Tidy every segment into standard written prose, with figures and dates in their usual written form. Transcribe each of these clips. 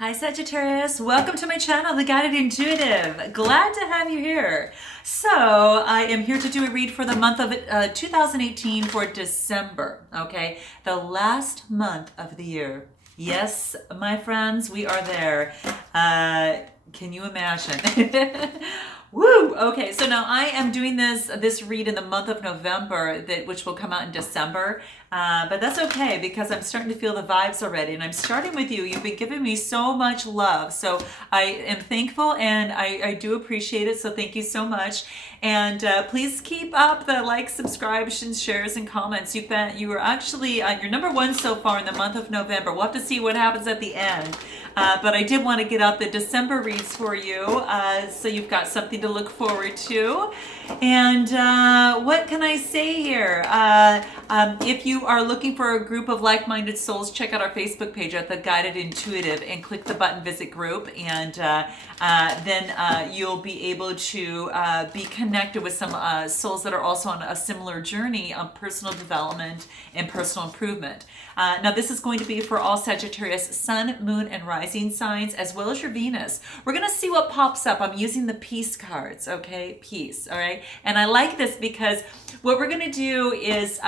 Hi Sagittarius, welcome to my channel, The Guided Intuitive. Glad to have you here. So I am here to do a read for the month of 2018 for December, okay? The last month of the year. Yes, my friends, we are there. Can you imagine? Woo! Okay, so now I am doing this read in the month of November, which will come out in December. But that's okay because I'm starting to feel the vibes already, and I'm starting with you. You've been giving me so much love, so I am thankful and I do appreciate it. So thank you so much, and please keep up the likes, subscriptions, shares, and comments. You are actually you're number one so far in the month of November. We'll have to see what happens at the end. But I did want to get out the December reads for you, so you've got something to look forward to. And what can I say here? If you are looking for a group of like-minded souls, check out our Facebook page at The Guided Intuitive and click the button Visit Group, and then you'll be able to be connected with some souls that are also on a similar journey on personal development and personal improvement. Now this is going to be for all Sagittarius Sun, Moon, and Rising signs, as well as your Venus. We're going to see what pops up. I'm using the Peace cards, okay? Peace, all right? And I like this because what we're going to do is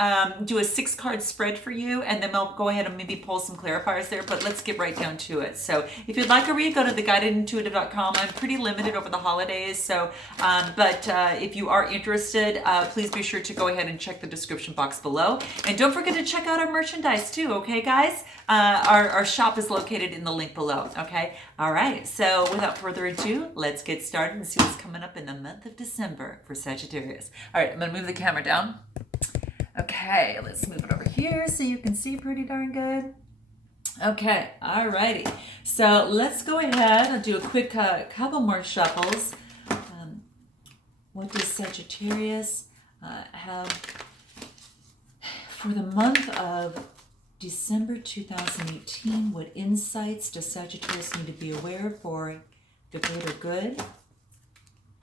do a 6-card spread for you, and then I'll go ahead and maybe pull some clarifiers there, but let's get right down to it. So if you'd like a read, go to theguidedintuitive.com. I'm pretty limited over the holidays, so but if you are interested, please be sure to go ahead and check the description box below. And don't forget to check out our merchandise too, okay guys? Our shop is located in the link below, okay? All right, so without further ado, let's get started and see what's coming up in the month of December for Sagittarius. All right, I'm gonna move the camera down. Okay, let's move it over here so you can see pretty darn good. Okay, all righty. So let's go ahead and do a quick couple more shuffles. What does Sagittarius have for the month of December 2018? What insights does Sagittarius need to be aware of for the greater good?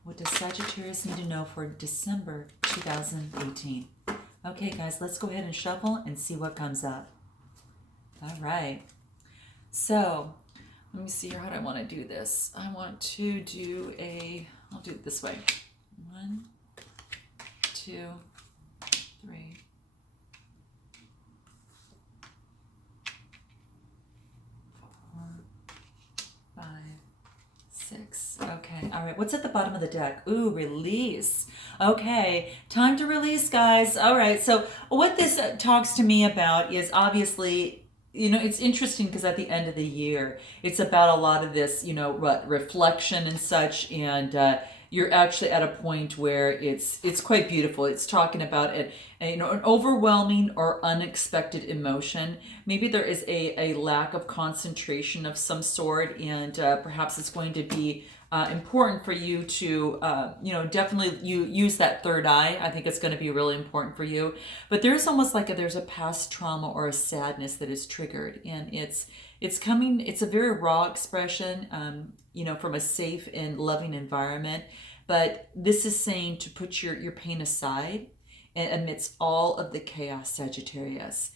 What does Sagittarius need to know for December 2018? Okay, guys, let's go ahead and shuffle and see what comes up. All right. So, let me see here how I want to do this. I want to do I'll do it this way. 1, 2, 3. 4, 5, 6. Okay. All right. What's at the bottom of the deck? Ooh, release. Okay. Time to release, guys. All right. So what this talks to me about is obviously, it's interesting because at the end of the year, it's about a lot of this, reflection and such. And you're actually at a point where it's quite beautiful. It's talking about an overwhelming or unexpected emotion. Maybe there is a lack of concentration of some sort, and perhaps it's going to be important for you to, definitely use that third eye. I think it's going to be really important for you. But there's almost like there's a past trauma or a sadness that is triggered, and it's coming. It's a very raw expression, from a safe and loving environment. But this is saying to put your pain aside amidst all of the chaos, Sagittarius.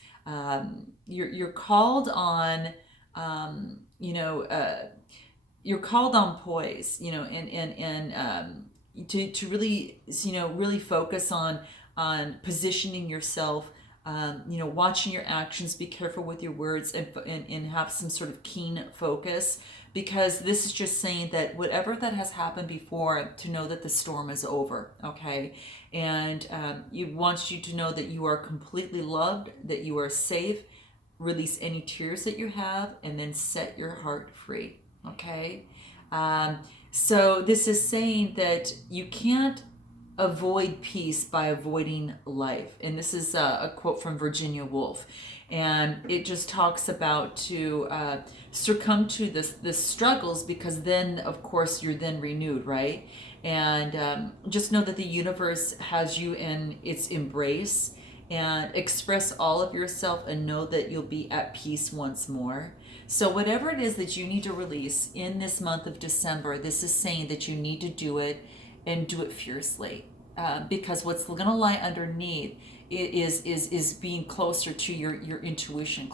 You're called on, you're called on poise, and to really, really focus on positioning yourself, watching your actions, be careful with your words, and have some sort of keen focus, because this is just saying that whatever that has happened before, to know that the storm is over, okay? And it wants you to know that you are completely loved, that you are safe. Release any tears that you have, and then set your heart free, okay? So this is saying that you can't avoid peace by avoiding life. And this is a quote from Virginia Woolf. And it just talks about to succumb to the struggles, because then, of course, you're then renewed, right? And just know that the universe has you in its embrace, and express all of yourself and know that you'll be at peace once more. So whatever it is that you need to release in this month of December, this is saying that you need to do it, and do it fiercely, because what's going to lie underneath is being closer to your intuition,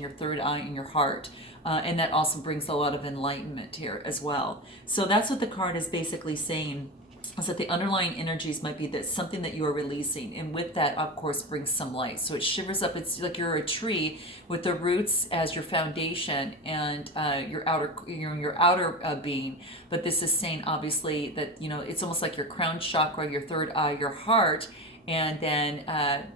your third eye, and your heart, And that also brings a lot of enlightenment here as well. So that's what the card is basically saying, is that the underlying energies might be that something that you are releasing, and with that of course brings some light. So it shivers up. It's like you're a tree with the roots as your foundation and your outer being. But this is saying obviously that it's almost like your crown chakra, your third eye, your heart. And then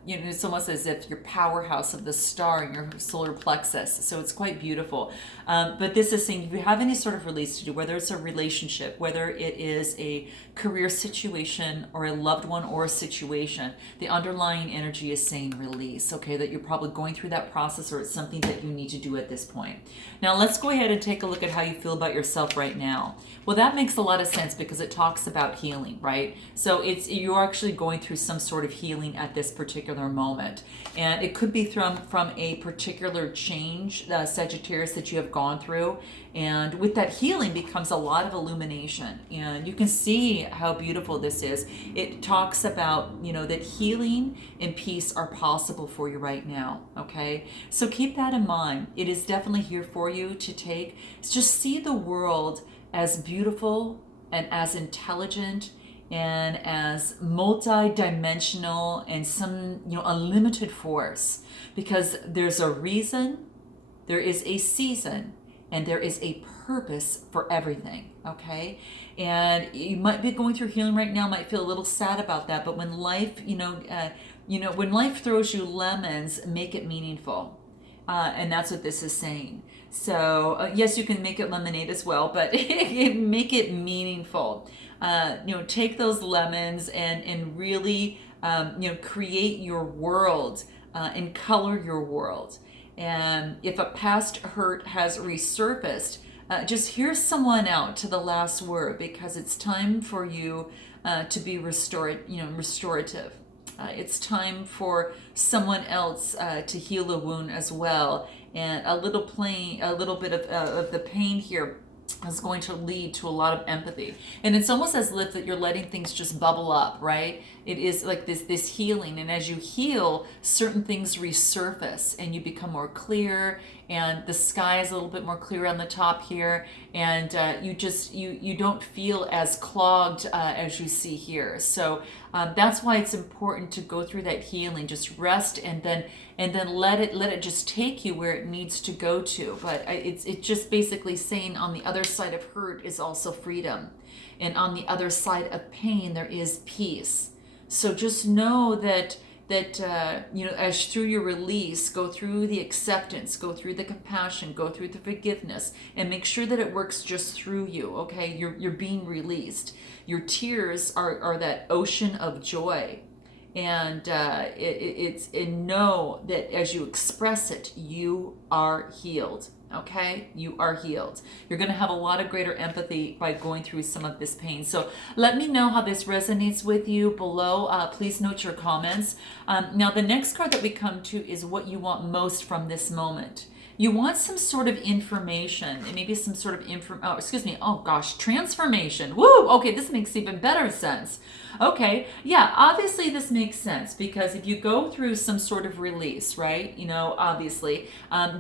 it's almost as if your powerhouse of the star in your solar plexus. So it's quite beautiful. But this is saying if you have any sort of release to do, whether it's a relationship, whether it is a career situation or a loved one or a situation, the underlying energy is saying release, okay? That you're probably going through that process, or it's something that you need to do at this point. Now let's go ahead and take a look at how you feel about yourself right now. Well, that makes a lot of sense because it talks about healing, right? So you're actually going through some sort of healing at this particular moment. And it could be from a particular change, Sagittarius, that you have gone through. And with that healing becomes a lot of illumination. And you can see how beautiful this is. It talks about, that healing and peace are possible for you right now, okay? So keep that in mind. It is definitely here for you to take. Just see the world as beautiful and as intelligent and as multi-dimensional and some unlimited force, because there's a reason, there is a season, and there is a purpose for everything, okay? And you might be going through healing right now, might feel a little sad about that, but when life when life throws you lemons, make it meaningful. And that's what this is saying. So yes, you can make it lemonade as well, but make it meaningful. Take those lemons and really create your world and color your world. And if a past hurt has resurfaced, just hear someone out to the last word, because it's time for you to be restorative. It's time for someone else to heal the wound as well. And a little bit of the pain here is going to lead to a lot of empathy. And it's almost as if that you're letting things just bubble up, right? It is like this healing. And as you heal, certain things resurface and you become more clear, and the sky is a little bit more clear on the top here. And you don't feel as clogged as you see here. So that's why it's important to go through that healing. Just rest and then let it just take you where it needs to go to. But it's just basically saying on the other side of hurt is also freedom, and on the other side of pain there is peace. So just know that as through your release, go through the acceptance, go through the compassion, go through the forgiveness, and make sure that it works just through you. Okay, you're being released. Your tears are that ocean of joy. And know that as you express it, you are healed. Okay, you are healed. You're going to have a lot of greater empathy by going through some of this pain. So let me know how this resonates with you below. Please note your comments. Now the next card that we come to is what you want most from this moment. You want some sort of information, and maybe some sort of transformation. Woo! Okay, this makes even better sense. Okay, yeah, obviously this makes sense, because if you go through some sort of release, right, obviously,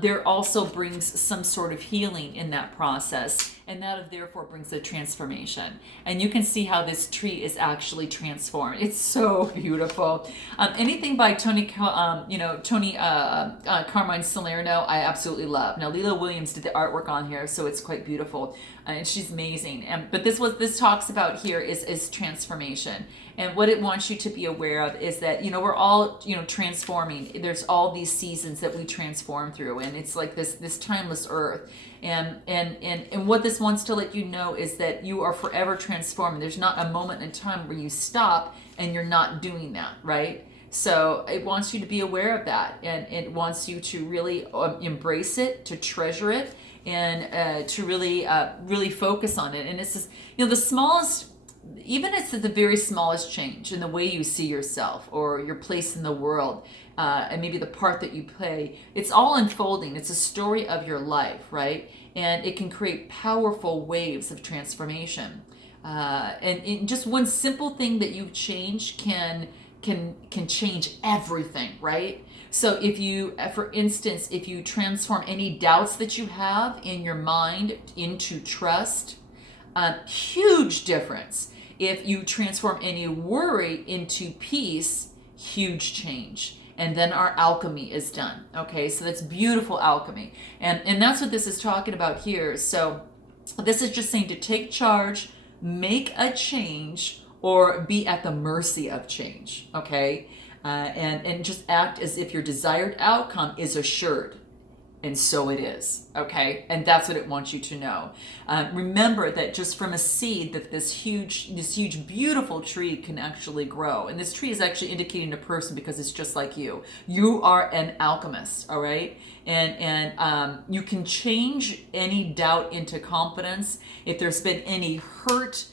there also brings some sort of healing in that process, and that therefore brings a transformation. And you can see how this tree is actually transformed. It's so beautiful. Anything by Tony Carmine Salerno, I absolutely love. Now, Leela Williams did the artwork on here, so it's quite beautiful, and she's amazing. But this talks about here is transformation. And what it wants you to be aware of is that, we're all, transforming. There's all these seasons that we transform through, and it's like this timeless earth. And what this wants to let you know is that you are forever transforming. There's not a moment in time where you stop and you're not doing that, right? So it wants you to be aware of that, and it wants you to really embrace it, to treasure it, and to really focus on it. And it's just, the smallest, even it's the very smallest change in the way you see yourself or your place in the world, and maybe the part that you play, it's all unfolding. It's a story of your life, right? And it can create powerful waves of transformation. And just one simple thing that you change can change everything, right? So if you, for instance, if you transform any doubts that you have in your mind into trust, huge difference. If you transform any worry into peace, huge change. And then our alchemy is done. Okay, so that's beautiful alchemy. And that's what this is talking about here. So this is just saying to take charge, make a change, or be at the mercy of change. Okay, and just act as if your desired outcome is assured. And so it is, okay? And that's what it wants you to know. Remember that just from a seed, that this huge, beautiful tree can actually grow. And this tree is actually indicating a person because it's just like you. You are an alchemist, all right? And you can change any doubt into confidence. If there's been any hurt,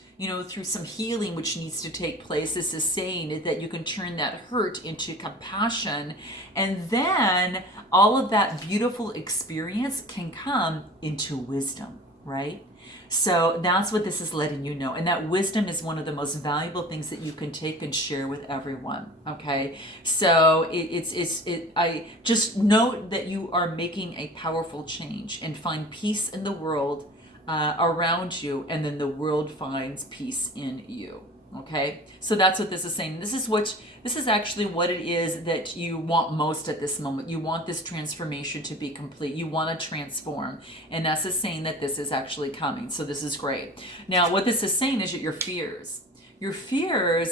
through some healing which needs to take place, this is saying that you can turn that hurt into compassion, and then all of that beautiful experience can come into wisdom, right? So that's what this is letting you know. And that wisdom is one of the most valuable things that you can take and share with everyone, okay? So I just note that you are making a powerful change, and find peace in the world around you, and then the world finds peace in you. Okay, so that's what this is saying. This is actually what it is that you want most at this moment. You want this transformation to be complete. You want to transform, and that's is saying that this is actually coming. So this is great. Now, what this is saying is that your fears,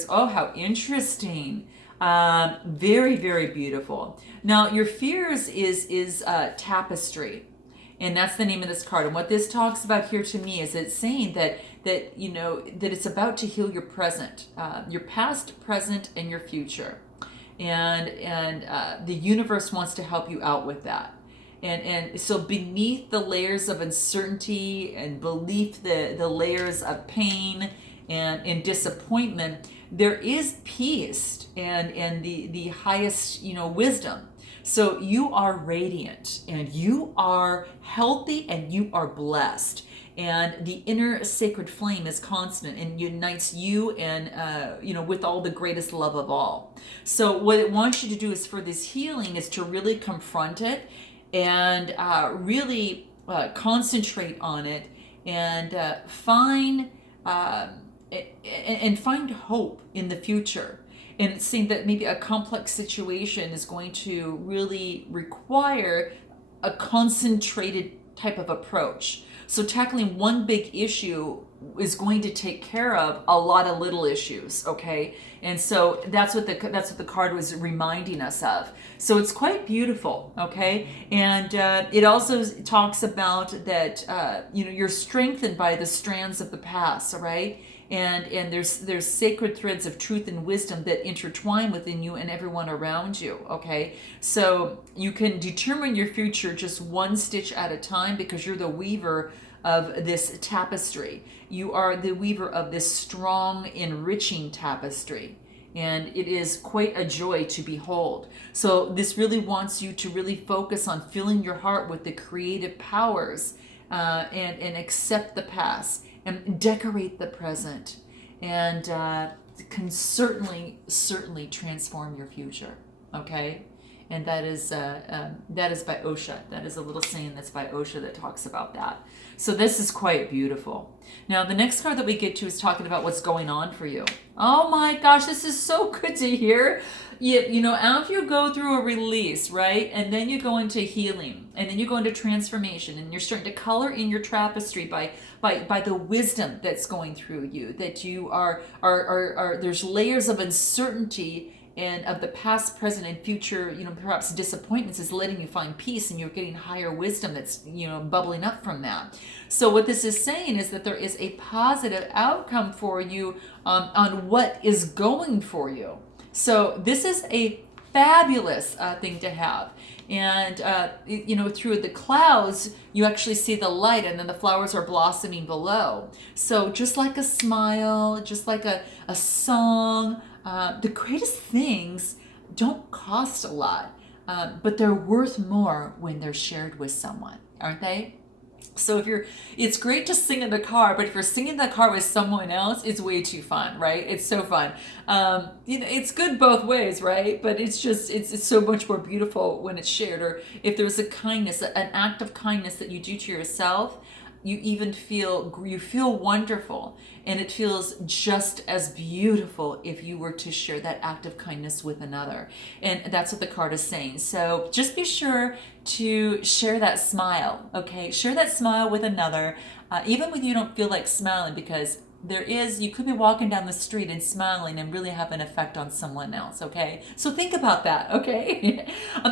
oh, how interesting. Very, very beautiful. Now, your fears is tapestry. And that's the name of this card. And what this talks about here to me is it's saying that it's about to heal your present, your past, present, and your future. And the universe wants to help you out with that. And so beneath the layers of uncertainty and beneath the layers of pain and disappointment, there is peace and the highest, wisdom. So you are radiant, and you are healthy, and you are blessed. And the inner sacred flame is constant and unites you and, with all the greatest love of all. So what it wants you to do is for this healing is to really confront it and really concentrate on it and find hope in the future. And it's saying that maybe a complex situation is going to really require a concentrated type of approach. So tackling one big issue is going to take care of a lot of little issues, okay? And so that's what the card was reminding us of. So it's quite beautiful, okay? And it also talks about that you're strengthened by the strands of the past, all right? And there's sacred threads of truth and wisdom that intertwine within you and everyone around you, okay? So you can determine your future just one stitch at a time because you're the weaver of this tapestry. You are the weaver of this strong, enriching tapestry. And it is quite a joy to behold. So this really wants you to really focus on filling your heart with the creative powers and accept the past and decorate the present, and can certainly transform your future. Okay, and that is by Osho. That is a little saying that's by Osho that talks about that. So this is quite beautiful. Now the next card that we get to is talking about what's going on for you. Oh my gosh, this is so good to hear. After you go through a release, right, and then you go into healing, and then you go into transformation, and you're starting to color in your tapestry by the wisdom that's going through you, that you are there's layers of uncertainty and of the past, present, and future, perhaps disappointments is letting you find peace, and you're getting higher wisdom that's, bubbling up from that. So what this is saying is that there is a positive outcome for you on what is going for you. So this is a fabulous thing to have. And, through the clouds, you actually see the light, and then the flowers are blossoming below. So just like a smile, just like a song, the greatest things don't cost a lot, but they're worth more when they're shared with someone, aren't they? So it's great to sing in the car, but if you're singing in the car with someone else, it's way too fun, right? It's so fun. It's good both ways, right? But it's so much more beautiful when it's shared. Or if there's a kindness, an act of kindness that you do to yourself, you feel wonderful, and it feels just as beautiful if you were to share that act of kindness with another. And that's what the card is saying. So just be sure to share that smile, okay? Share that smile with another, even when you don't feel like smiling, because you could be walking down the street and smiling and really have an effect on someone else, okay? So think about that, okay?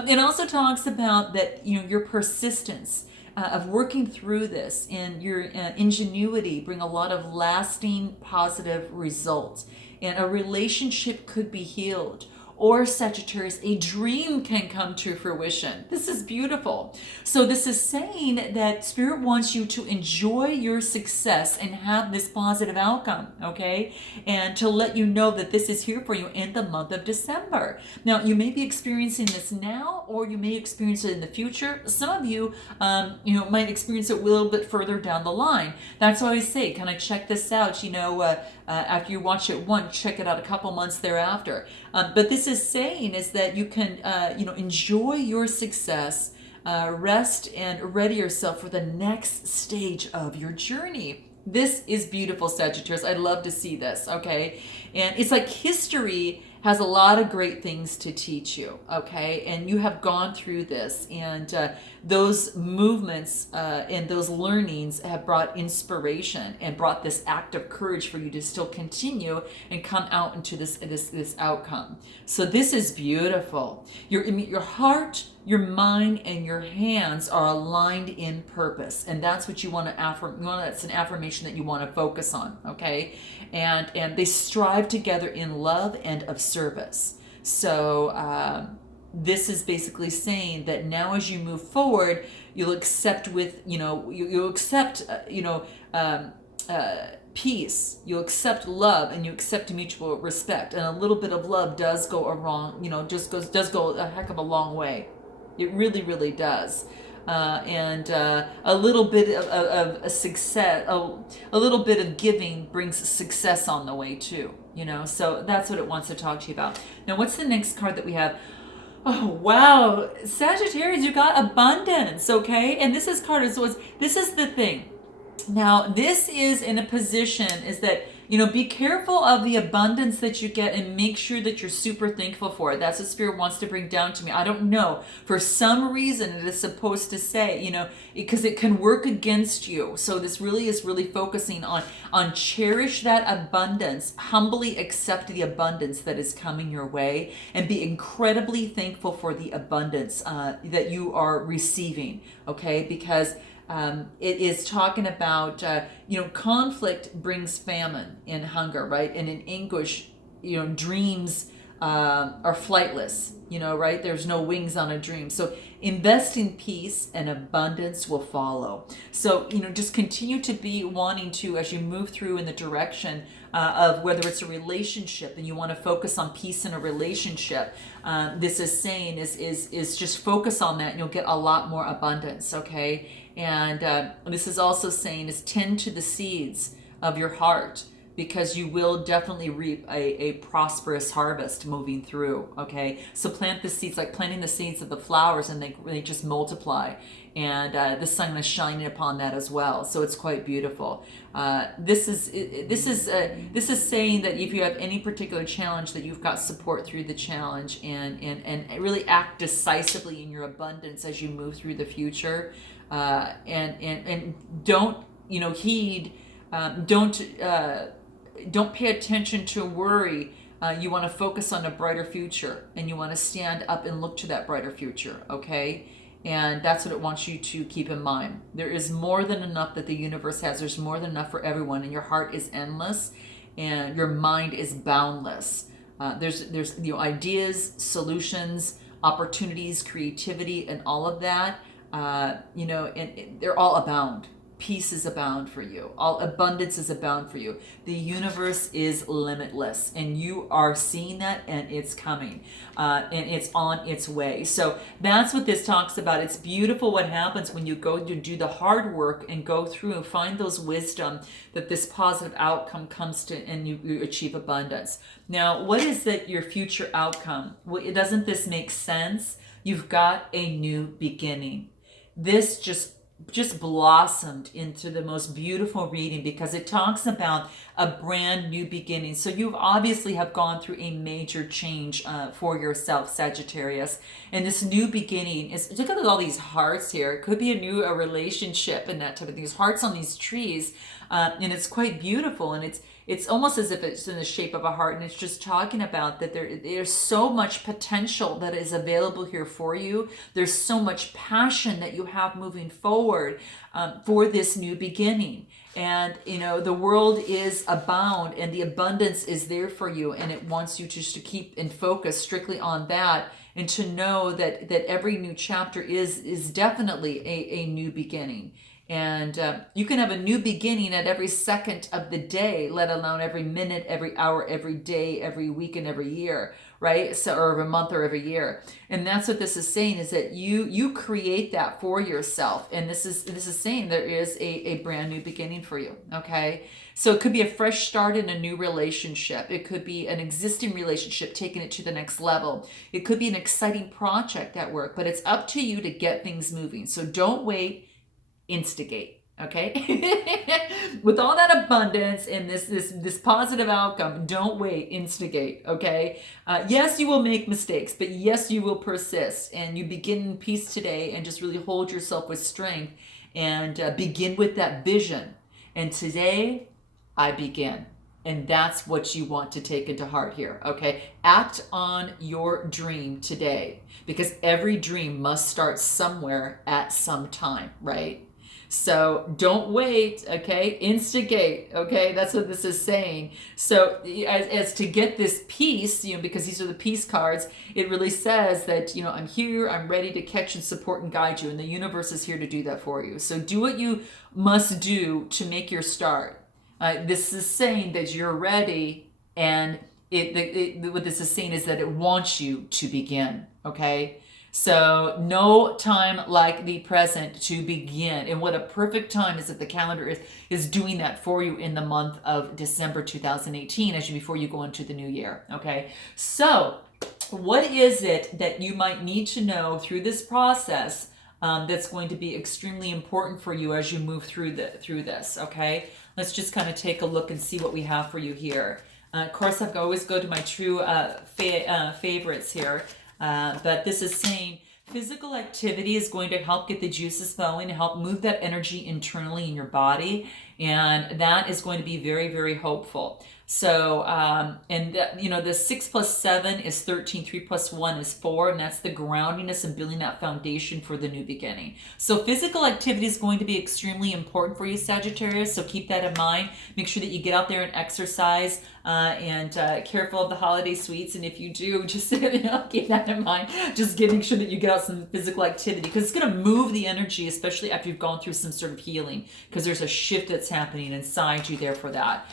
It also talks about that, your persistence of working through this and your ingenuity bring a lot of lasting positive results. And a relationship could be healed. Or Sagittarius, a dream can come to fruition. This is beautiful. So this is saying that Spirit wants you to enjoy your success and have this positive outcome, okay? And to let you know that this is here for you in the month of December. Now, you may be experiencing this now, or you may experience it in the future. Some of you, might experience it a little bit further down the line. That's why I say, kind of check this out, after you watch it once, check it out a couple months thereafter. But this is saying is that you can, enjoy your success, rest and ready yourself for the next stage of your journey. This is beautiful, Sagittarius. I'd love to see this, okay? And it's like history has a lot of great things to teach you, okay? And you have gone through this, and those movements and those learnings have brought inspiration and brought this act of courage for you to still continue and come out into this outcome. So this is beautiful. Your heart, your mind, and your hands are aligned in purpose, and that's what you want to that's an affirmation that you want to focus on, okay? And they strive together in love and of service. So this is basically saying that now as you move forward, you'll accept you'll accept peace, you accept love, and you accept mutual respect. And a little bit of love does go does go a heck of a long way. It really, really does. And a little bit of a success, a little bit of giving brings success on the way too, so that's what it wants to talk to you about. Now, what's the next card that we have? Oh, wow. Sagittarius, you got abundance, okay? And this is this is the thing. Now, this is in a position is that, be careful of the abundance that you get and make sure that you're super thankful for it. That's what Spirit wants to bring down to me. I don't know. For some reason, it is supposed to say, because it can work against you. So this really is focusing on cherish that abundance, humbly accept the abundance that is coming your way, and be incredibly thankful for the abundance that you are receiving, okay? Because it is talking about, conflict brings famine and hunger, right? And in English, dreams are flightless, right? There's no wings on a dream. So invest in peace and abundance will follow. So, just continue to be wanting to, as you move through in the direction of whether it's a relationship and you want to focus on peace in a relationship, this is saying is just focus on that and you'll get a lot more abundance, okay? And this is also saying is tend to the seeds of your heart, because you will definitely reap a prosperous harvest moving through, okay? So plant the seeds, like planting the seeds of the flowers, and they just multiply. And the sun is shining upon that as well. So it's quite beautiful. This is saying that if you have any particular challenge, that you've got support through the challenge, and really act decisively in your abundance as you move through the future. And don't heed, don't pay attention to worry. You want to focus on a brighter future, and you want to stand up and look to that brighter future, okay? And that's what it wants you to keep in mind. There is more than enough that the universe has. There's more than enough for everyone, and your heart is endless, and your mind is boundless. There's ideas, solutions, opportunities, creativity, and all of that. And they're all abound. peace is abound for you. All abundance is abound for you. The universe is limitless, and you are seeing that, and it's coming, and it's on its way. So that's what this talks about. It's beautiful what happens when you go to do the hard work and go through and find those wisdom, that this positive outcome comes to, and you achieve abundance. Now, what is your future outcome? Well, doesn't this make sense? You've got a new beginning. This just blossomed into the most beautiful reading, because it talks about a brand new beginning. So you obviously have gone through a major change for yourself, Sagittarius. And this new beginning is, look at all these hearts here. It could be a relationship and that type of thing. There's hearts on these trees, and it's quite beautiful. And it's almost as if it's in the shape of a heart, and it's just talking about that there's so much potential that is available here for you. There's so much passion that you have moving forward for this new beginning. And, the world is abound, and the abundance is there for you, and it wants you just to keep and focus strictly on that, and to know that every new chapter is definitely a new beginning. And you can have a new beginning at every second of the day, let alone every minute, every hour, every day, every week, and every year, right? So, or every month, or every year. And that's what this is saying, is that you create that for yourself. And this is saying there is a brand new beginning for you. Okay. So it could be a fresh start in a new relationship. It could be an existing relationship, taking it to the next level. It could be an exciting project at work, but it's up to you to get things moving. So don't wait. Instigate, okay? With all that abundance and this positive outcome, don't wait, instigate, okay? Yes, you will make mistakes, but yes, you will persist, and you begin in peace today, and just really hold yourself with strength, and begin with that vision. And today, I begin. And that's what you want to take into heart here, okay? Act on your dream today, because every dream must start somewhere at some time, right? So don't wait, okay? Instigate, okay? That's what this is saying. So as to get this peace, because these are the peace cards, it really says that, I'm here, I'm ready to catch and support and guide you, and the universe is here to do that for you. So do what you must do to make your start. This is saying that you're ready, and what this is saying is that it wants you to begin, okay? So no time like the present to begin. And what a perfect time is that the calendar is doing that for you in the month of December 2018, before you go into the new year. Okay. So what is it that you might need to know through this process that's going to be extremely important for you as you move through this? Okay. Let's just kind of take a look and see what we have for you here. Of course, I always go to my true favorites here. But this is saying physical activity is going to help get the juices flowing, help move that energy internally in your body. And that is going to be very, very hopeful. So, the 6 plus 7 is 13, 3 plus 1 is 4, and that's the groundiness and building that foundation for the new beginning. So physical activity is going to be extremely important for you, Sagittarius, so keep that in mind. Make sure that you get out there and exercise, and careful of the holiday sweets, and if you do, just keep that in mind. Just make sure that you get out some physical activity, because it's going to move the energy, especially after you've gone through some sort of healing, because there's a shift that's happening inside you there for that.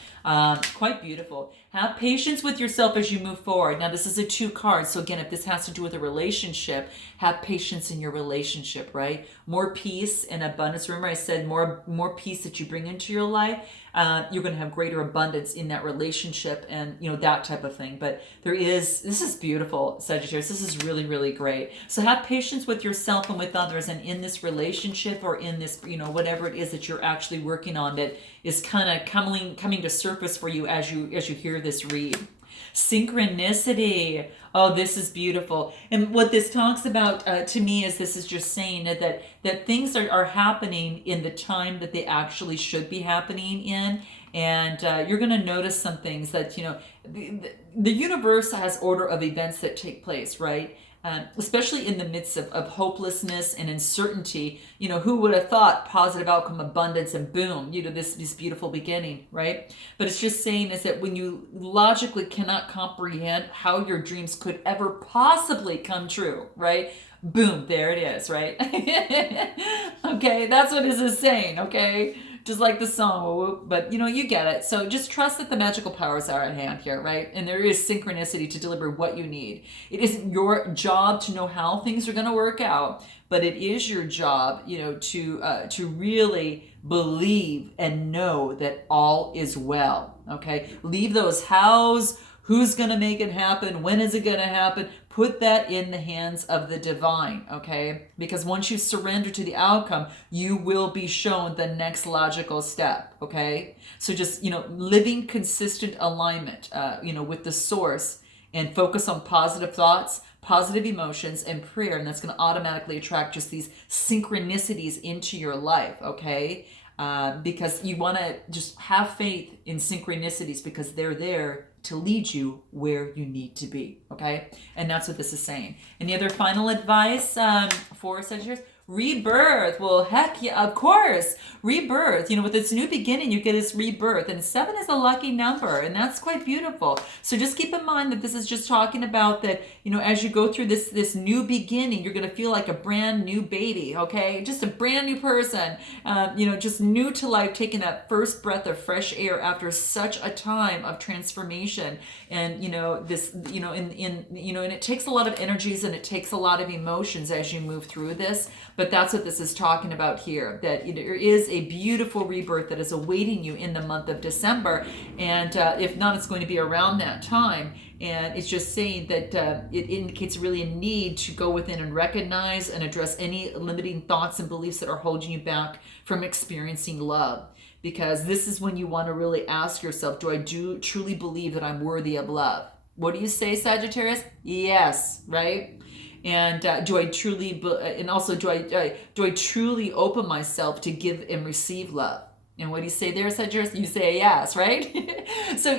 Quite beautiful. Have patience with yourself as you move forward. Now, this is a 2 card. So again, if this has to do with a relationship, have patience in your relationship, right? More peace and abundance. Remember I said more peace that you bring into your life, you're going to have greater abundance in that relationship, and that type of thing. But this is beautiful, Sagittarius. This is really, really great. So have patience with yourself and with others, and in this relationship, or in this, whatever it is that you're actually working on, that is kind of coming to surface for you as you hear this read. Synchronicity. Oh, this is beautiful. And what this talks about to me is, this is just saying that things are happening in the time that they actually should be happening in. And you're going to notice some things that, the universe has order of events that take place, right? Especially in the midst of hopelessness and uncertainty. Who would have thought positive outcome, abundance, and boom, this beautiful beginning, right? But it's just saying is that when you logically cannot comprehend how your dreams could ever possibly come true, right? Boom, there it is, right? Okay, that's what this is saying, okay? Just like the song, but you get it. So just trust that the magical powers are at hand here, right? And there is synchronicity to deliver what you need. It isn't your job to know how things are going to work out, but it is your job, to really believe and know that all is well, okay? Leave those hows, who's going to make it happen, when is it going to happen, put that in the hands of the divine, okay? Because once you surrender to the outcome, you will be shown the next logical step, okay? So just, living consistent alignment, with the source, and focus on positive thoughts, positive emotions, and prayer, and that's going to automatically attract just these synchronicities into your life, okay? Because you want to just have faith in synchronicities, because they're there to lead you where you need to be, okay? And that's what this is saying. Any other final advice for Sagittarius? Rebirth. Well, heck yeah, of course. Rebirth. With this new beginning, you get this rebirth. And 7 is a lucky number, and that's quite beautiful. So just keep in mind that this is just talking about that, as you go through this new beginning, you're going to feel like a brand new baby, okay? Just a brand new person, just new to life, taking that first breath of fresh air after such a time of transformation. And, and it takes a lot of energies and it takes a lot of emotions as you move through this. But that's what this is talking about here, that there is a beautiful rebirth that is awaiting you in the month of December. And if not, it's going to be around that time. And it's just saying that it indicates really a need to go within and recognize and address any limiting thoughts and beliefs that are holding you back from experiencing love. Because this is when you want to really ask yourself, do I truly believe that I'm worthy of love? What do you say, Sagittarius? Yes, right? And do I truly open myself to give and receive love? And what do you say there, Sagittarius? You say yes, right? So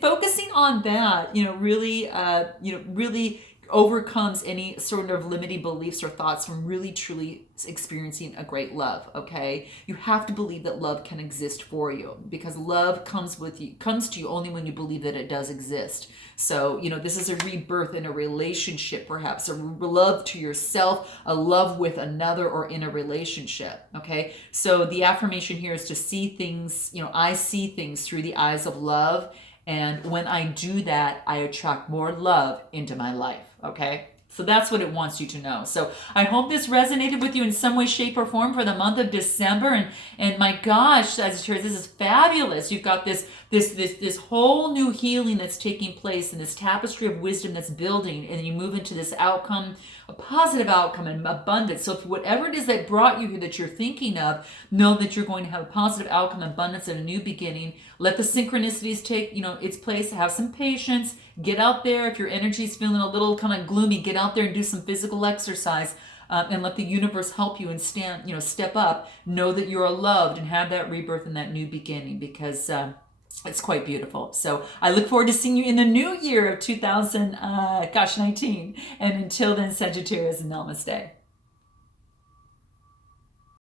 focusing on that, really overcomes any sort of limiting beliefs or thoughts from really truly experiencing a great love, okay? You have to believe that love can exist for you, because love comes to you only when you believe that it does exist. So, this is a rebirth in a relationship, perhaps a love to yourself, a love with another, or in a relationship, okay? So the affirmation here is to see things, I see things through the eyes of love. And when I do that, I attract more love into my life, okay? So that's what it wants you to know. So I hope this resonated with you in some way, shape, or form for the month of December. And my gosh, Sagittarius, this is fabulous. You've got this whole new healing that's taking place, and this tapestry of wisdom that's building, and then you move into this outcome, a positive outcome and abundance. So if whatever it is that brought you here that you're thinking of, know that you're going to have a positive outcome, abundance, and a new beginning. Let the synchronicities take, its place. Have some patience. Get out there. If your energy is feeling a little kind of gloomy, get out there and do some physical exercise. And let the universe help you and step up. Know that you are loved and have that rebirth and that new beginning, because it's quite beautiful. So I look forward to seeing you in the new year of 2019. And until then, Sagittarius, namaste.